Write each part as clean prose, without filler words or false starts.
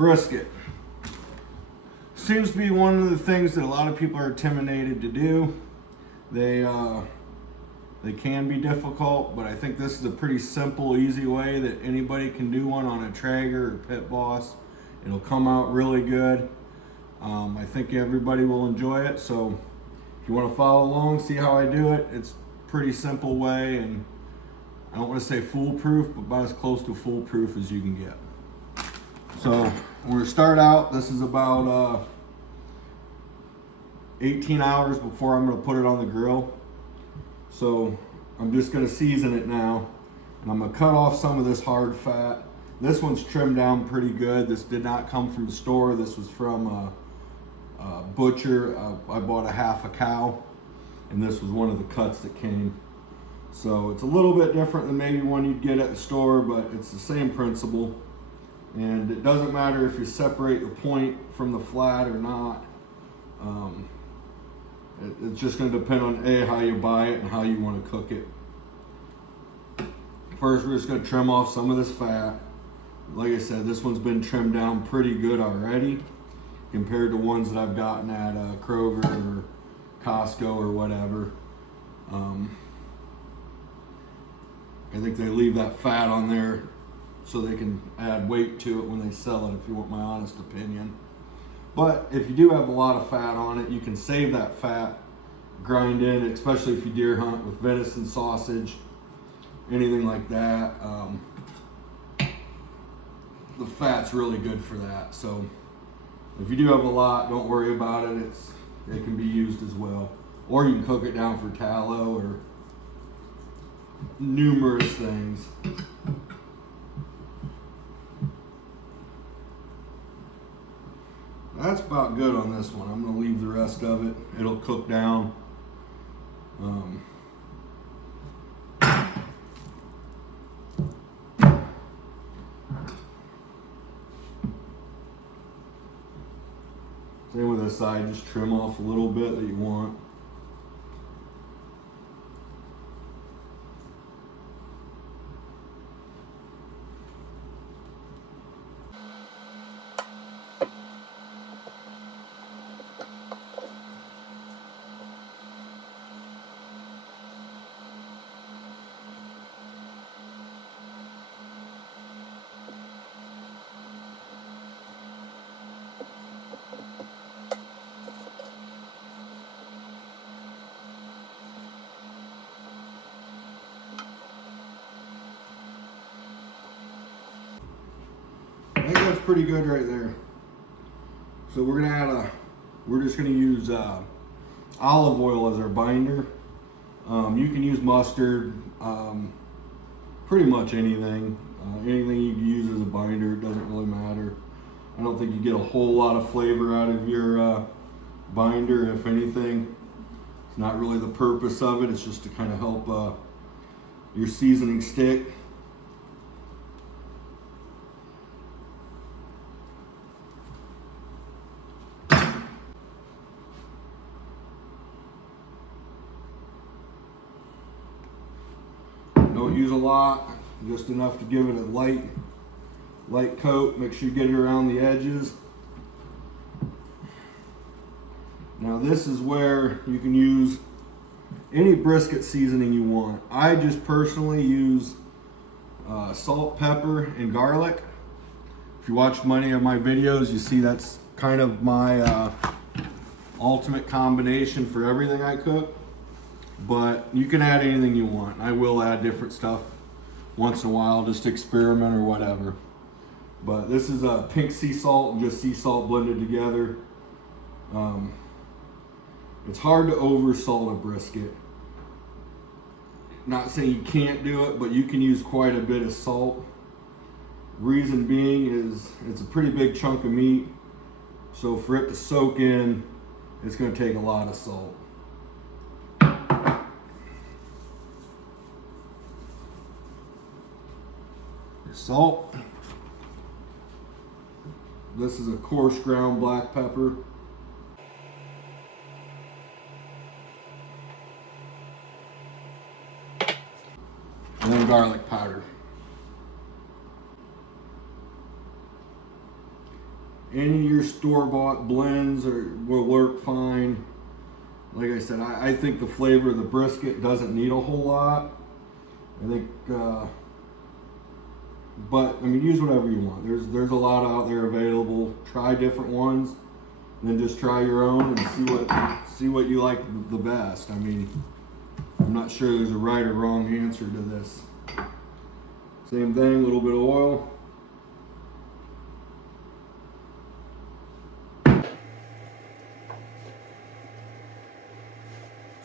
Brisket. Seems to be one of the things that a lot of people are intimidated to do. They can be difficult, but I think this is a pretty simple, easy way that anybody can do one on a Traeger or Pit Boss. It'll come out really good. I think everybody will enjoy it. So if you want to follow along, see how I do it. It's a pretty simple way, and I don't want to say foolproof, but about as close to foolproof as you can get. So we're gonna start out. This is about 18 hours before I'm gonna put it on the grill. So I'm just gonna season it now, and I'm gonna cut off some of this hard fat. This one's trimmed down pretty good. This did not come from the store. This was from a butcher. I bought a half a cow, and this was one of the cuts that came. So it's a little bit different than maybe one you'd get at the store, but it's the same principle. And it doesn't matter if you separate the point from the flat or not. It's just going to depend on how you buy it and how you want to cook it. First, we're just going to trim off some of this fat. Like I said, this one's been trimmed down pretty good already compared to ones that I've gotten at Kroger or Costco or whatever. I think they leave that fat on there so they can add weight to it when they sell it, if you want my honest opinion. But if you do have a lot of fat on it, you can save that fat, grind in, especially if you deer hunt with venison sausage, anything like that. The fat's really good for that. So if you do have a lot, don't worry about it. It can be used as well. Or you can cook it down for tallow or numerous things. That's about good on this one. I'm going to leave the rest of it. It'll cook down. Same with this side. Just trim off a little bit that you want. I think that's pretty good right there. So we're just gonna use olive oil as our binder. You can use mustard, pretty much anything. Anything you can use as a binder, it doesn't really matter. I don't think you get a whole lot of flavor out of your binder. If anything, it's not really the purpose of it. It's just to kind of help your seasoning stick. Don't use a lot, just enough to give it a light coat. Make sure you get it around the edges. Now this is where you can use any brisket seasoning you want. I just personally use salt, pepper, and garlic. If you watch many of my videos, you see that's kind of my ultimate combination for everything I cook. But you can add anything you want. I will add different stuff once in a while, just to experiment or whatever. But this is a pink sea salt and just sea salt blended together. It's hard to over salt a brisket. Not saying you can't do it, but you can use quite a bit of salt. Reason being is it's a pretty big chunk of meat. So for it to soak in, it's going to take a lot of salt. Salt. This is a coarse ground black pepper. And then garlic powder. Any of your store-bought blends will work fine. Like I said, I think the flavor of the brisket doesn't need a whole lot. I think, but I mean, use whatever you want. There's a lot out there available. Try different ones, and then just try your own and see what you like the best. I mean, I'm not sure there's a right or wrong answer to this. Same thing, a little bit of oil.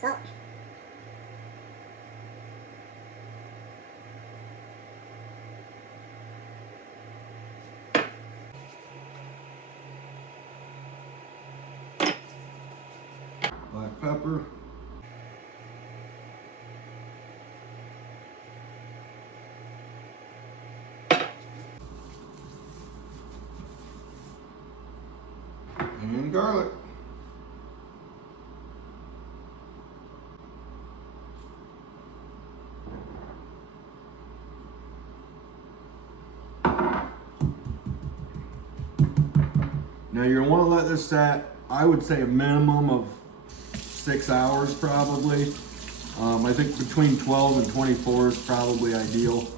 Salt. Black pepper. And garlic. Now you're gonna want to let this set, I would say a minimum of 6 hours probably. I think between 12 and 24 is probably ideal.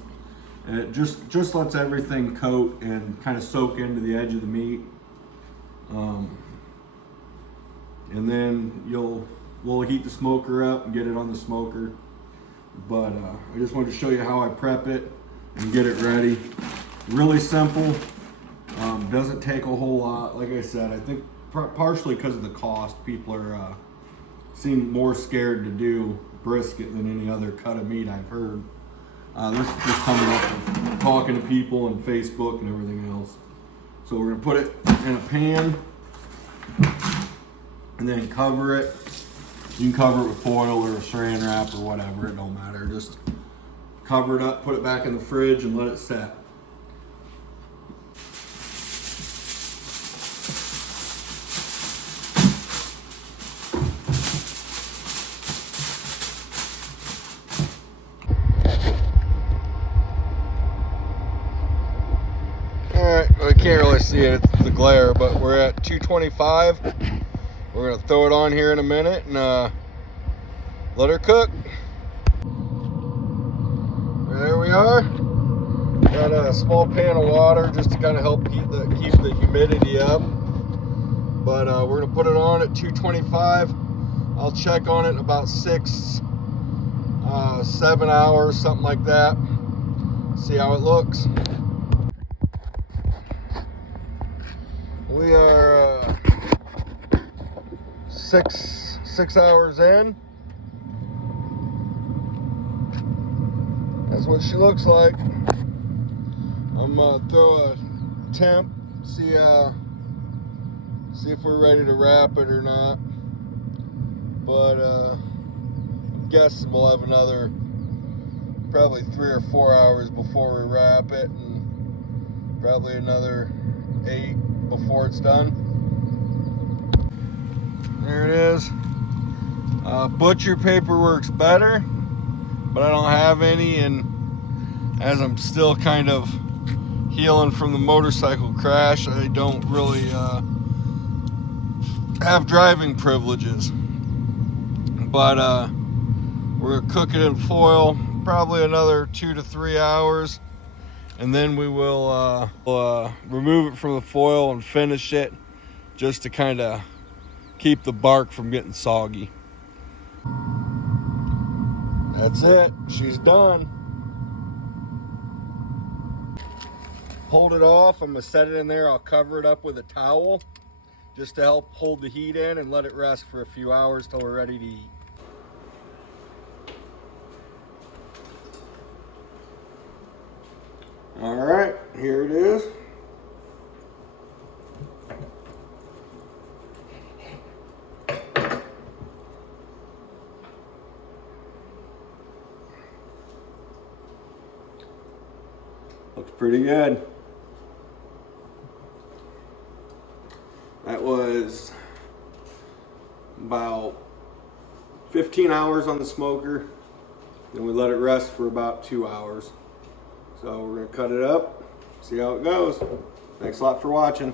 And it just lets everything coat and kind of soak into the edge of the meat. And then we'll heat the smoker up and get it on the smoker. But I just wanted to show you how I prep it and get it ready. Really simple. Doesn't take a whole lot. Like I said, I think partially because of the cost, people are seem more scared to do brisket than any other cut of meat I've heard. This is just coming up with talking to people and Facebook and everything else. So we're gonna put it in a pan and then cover it. You can cover it with foil or a saran wrap or whatever, it don't matter. Just cover it up, put it back in the fridge and let it set. Alright, I can't really see it, it's the glare, but we're at 225. We're gonna throw it on here in a minute and let her cook. There we are. Got a small pan of water just to kind of help keep the humidity up. But we're gonna put it on at 225. I'll check on it in about 7 hours, something like that. See how it looks. We are six hours in. That's what she looks like. I'm gonna throw a temp, see if we're ready to wrap it or not. But I'm guessing we'll have another probably 3 or 4 hours before we wrap it, and probably another 8 before it's done. There it is. Butcher paper works better, but I don't have any, and as I'm still kind of healing from the motorcycle crash, I don't really have driving privileges. But we're gonna cook it in foil probably another 2 to 3 hours, and then we will remove it from the foil and finish it, just to kind of keep the bark from getting soggy. That's it, she's done. Pulled it off. I'm gonna set it in there. I'll cover it up with a towel just to help hold the heat in and let it rest for a few hours till we're ready to eat. All right, here it is. Looks pretty good. That was about 15 hours on the smoker. Then we let it rest for about 2 hours. So we're gonna cut it up, see how it goes. Thanks a lot for watching.